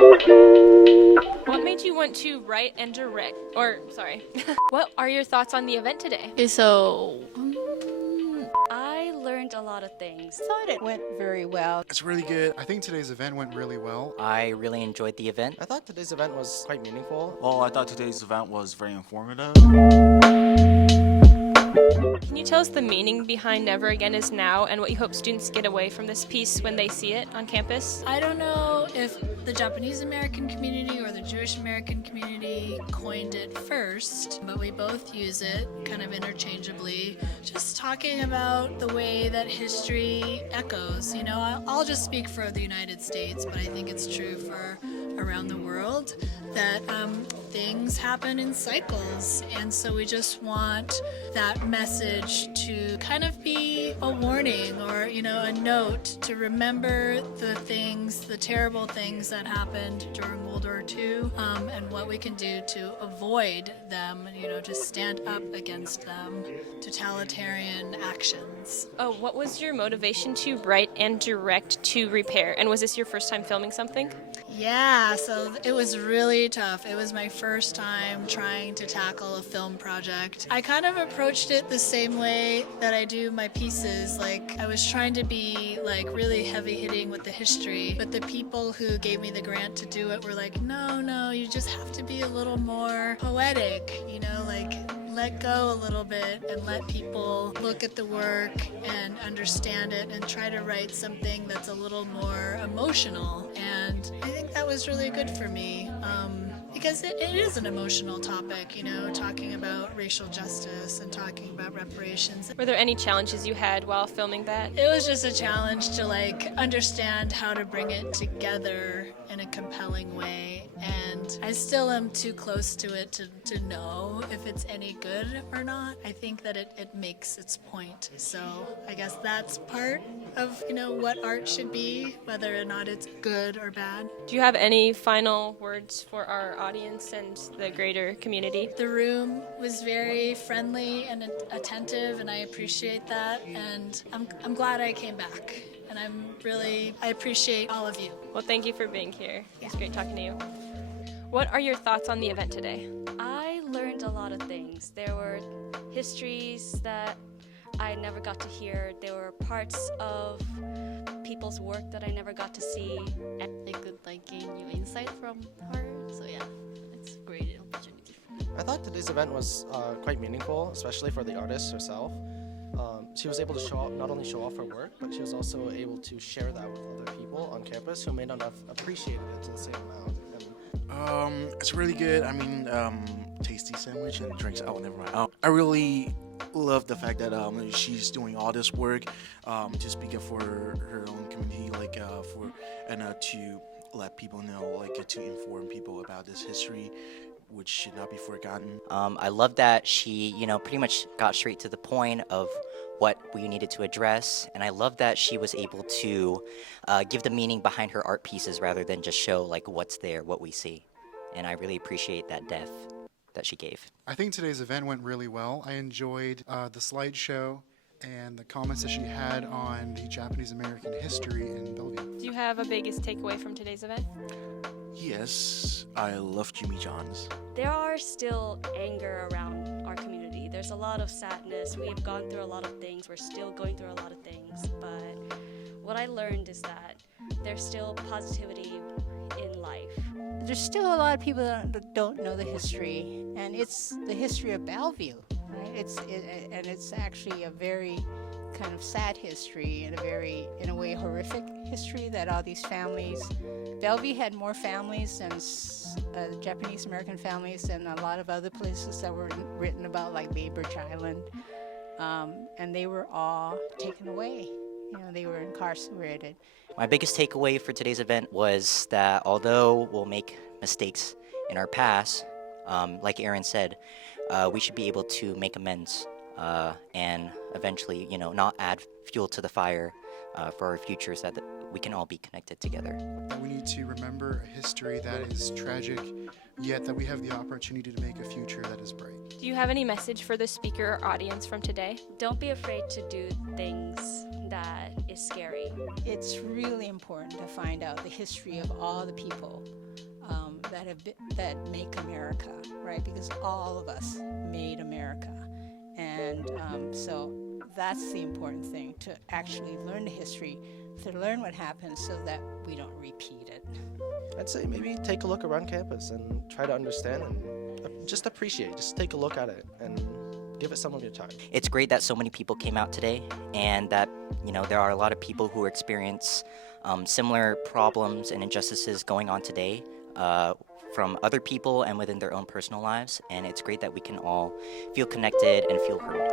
What made you want to write and direct? What are your thoughts on the event today? Okay, so I learned a lot of things. Thought it went very well. It's really good. I think today's event went really well. I really enjoyed the event. I thought today's event was quite meaningful. Oh, I thought today's event was very informative. Can you tell us the meaning behind Never Again Is Now and what you hope students get away from this piece when they see it on campus? I don't know if the Japanese American community or the Jewish American community coined it first, but we both use it kind of interchangeably. Just talking about the way that history echoes. You know, I'll just speak for the United States, but I think it's true for around the world that things happen in cycles, and so we just want that message to kind of be a warning or, you know, a note to remember the things, the terrible things that happened during World War II, and what we can do to avoid them, you know, to stand up against them, totalitarian actions. Oh, what was your motivation to write and direct To Repair? And was this your first time filming something? Yeah, so it was really tough. It was my first time trying to tackle a film project. I kind of approached it the same way that I do my pieces. Like, I was trying to be like really heavy hitting with the history, but the people who gave me the grant to do it were like, no, you just have to be a little more poetic, you know, like let go a little bit and let people look at the work and understand it and try to write something that's a little more emotional. And I think that was really good for me. Because it is an emotional topic, you know, talking about racial justice and talking about reparations. Were there any challenges you had while filming that? It was just a challenge to like understand how to bring it together in a compelling way, and I still am too close to it to know if it's any good or not. I think that it makes its point, so I guess that's part of, you know, what art should be, whether or not it's good or bad. Do you have any final words for our audience and the greater community? The room was very friendly and attentive, and I appreciate that, and I'm glad I came back, and I appreciate all of you. Well, thank you for being here. It was great talking to you. What are your thoughts on the event today? I learned a lot of things. There were histories that I never got to hear. There were parts of people's work that I never got to see. They could like gain new insight from her. So yeah, it's a great opportunity. I thought today's event was quite meaningful, especially for the artist herself. She was able to not only show off her work, but she was also able to share that with other people on campus who may not have appreciated it to the same amount. It's really good. I mean, tasty sandwich and drinks. Oh, never mind. I really love the fact that she's doing all this work to speak up for her own community, to let people know, to inform people about this history, which should not be forgotten. I love that she, pretty much got straight to the point of what we needed to address, and I love that she was able to give the meaning behind her art pieces rather than just show what's there, what we see. And I really appreciate that depth that she gave. I think today's event went really well. I enjoyed the slideshow and the comments that she had on the Japanese American history in Bellevue. Do you have a biggest takeaway from today's event? Yes, I love Jimmy John's. There are still anger around our community. There's a lot of sadness. We have gone through a lot of things. We're still going through a lot of things. But what I learned is that there's still positivity in life. There's still a lot of people that don't know the history, and it's the history of Bellevue, right? It's actually a very kind of sad history and in a way, horrific history that all these families. Bellevue had more families than Japanese American families than a lot of other places that were written about, like Bainbridge Island, and they were all taken away. They were incarcerated. My biggest takeaway for today's event was that although we'll make mistakes in our past, like Erin said, we should be able to make amends and eventually, not add fuel to the fire for our futures, that we can all be connected together. We need to remember a history that is tragic, yet that we have the opportunity to make a future that is bright. Do you have any message for the speaker or audience from today? Don't be afraid to do things that is scary. It's really important to find out the history of all the people that make America, right? Because all of us made America, and so that's the important thing, to actually learn the history, to learn what happened, so that we don't repeat it. I'd say maybe take a look around campus and try to understand and just appreciate. Just take a look at it and give it some of your time. It's great that so many people came out today, and that there are a lot of people who experience similar problems and injustices going on today from other people and within their own personal lives. And it's great that we can all feel connected and feel heard.